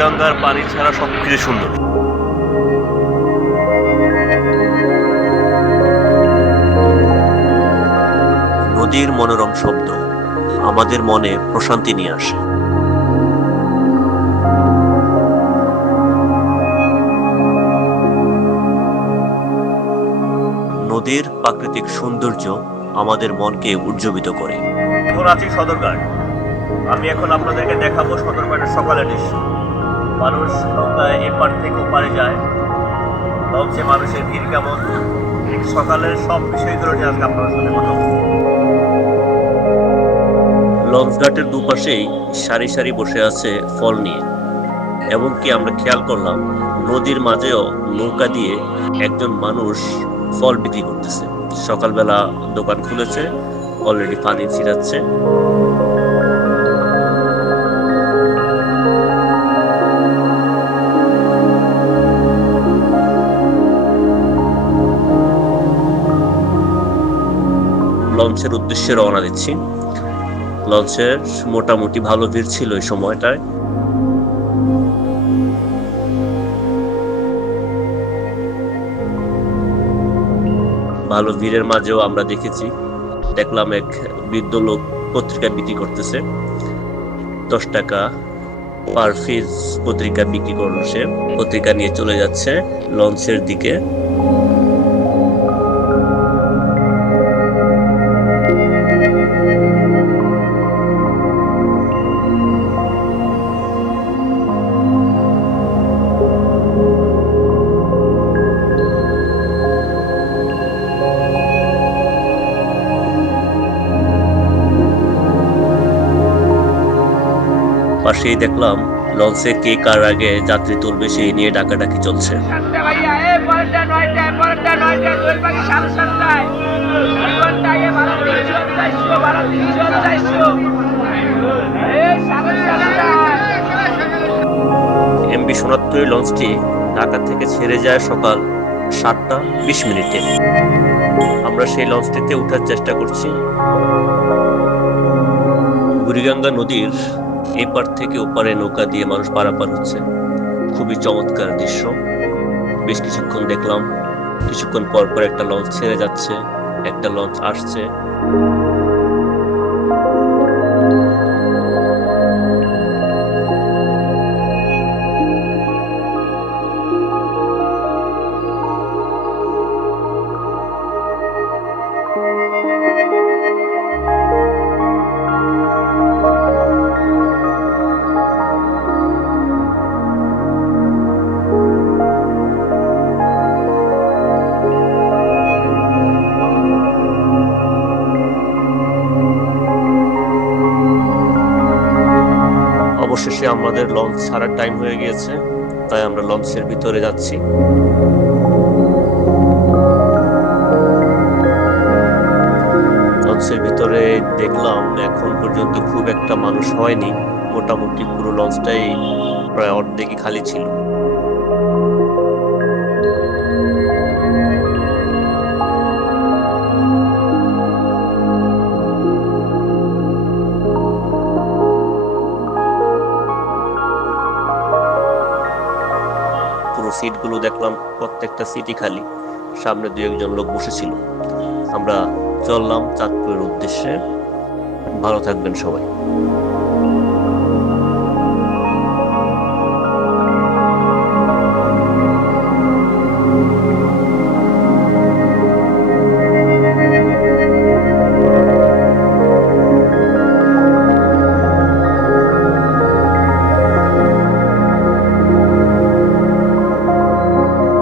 বুড়িগঙ্গার পানি ছাড়া সবকিছু সুন্দর। নদীর মনোরম শব্দ আমাদের মনে প্রশান্তি নিয়ে আসে। নদীর প্রাকৃতিক সৌন্দর্য আমাদের মনকে উজ্জীবিত করে। এখন আছি সদরঘাট। আমি এখন আপনাদেরকে দেখাবো সদরঘাটের সকালের দৃশ্য। মানুষ নৌকায় এপার থেকে ওপারে যায়, লঞ্চে মানুষের ভিড় কেমন, সকালের সব বিষয়গুলো নিয়ে আজকে আপনাদের সাথে কথা বলবো। লঞ্চঘাটের দুপাশেই সারি সারি বসে আছে ফল নিয়ে। এমনকি আমরা খেয়াল করলাম নদীর মাঝেও নৌকা দিয়ে একজন মানুষ ফল বিক্রি করতেছে। সকালবেলা দোকান খুলেছে, অলরেডি পানি ছিটাচ্ছে। লঞ্চের উদ্দেশ্যে রওনা দিচ্ছি। লঞ্চের মোটামুটি ভালো ভিড় ছিল এই সময়টায়। ভালো ভিড়ের মাঝেও আমরা দেখলাম এক বৃদ্ধ লোক পত্রিকা বিক্রি করতেছে। 10 টাকা পার পিস পত্রিকা বিক্রি করলো সে। পত্রিকা নিয়ে চলে যাচ্ছে লঞ্চের দিকে। পাশেই দেখলাম লঞ্চে কে কার আগে যাত্রী তুলবে সেই নিয়ে ডাকাডাকি চলছে। এমভি সোনারপুরের লঞ্চটি ঢাকা থেকে ছেড়ে যায় সকাল 7টা 20 মিনিটে। আমরা সেই লঞ্চটিতে ওঠার চেষ্টা করছি। বুড়িগঙ্গা নদীর এপার থেকে ওপারে নৌকা দিয়ে মানুষ পারাপার হচ্ছে। খুবই চমৎকার দৃশ্য। বেশ কিছুক্ষণ দেখলাম, কিছুক্ষণ পর পর একটা লঞ্চ ছেড়ে যাচ্ছে, একটা লঞ্চ আসছে। অবশেষে আমাদের লঞ্চ ছাড়ার টাইম হয়ে গিয়েছে, তাই আমরা লঞ্চের ভিতরে যাচ্ছি। লঞ্চের ভিতরে দেখলাম এখন পর্যন্ত খুব একটা মানুষ হয়নি। মোটামুটি পুরো লঞ্চটাই প্রায় অর্ধেকই খালি ছিল। সিটগুলো দেখলাম প্রত্যেকটা সিটই খালি, সামনে 2-1 জন লোক বসেছিল। আমরা চললাম চাঁদপুরের উদ্দেশ্যে। ভালো থাকবেন সবাই।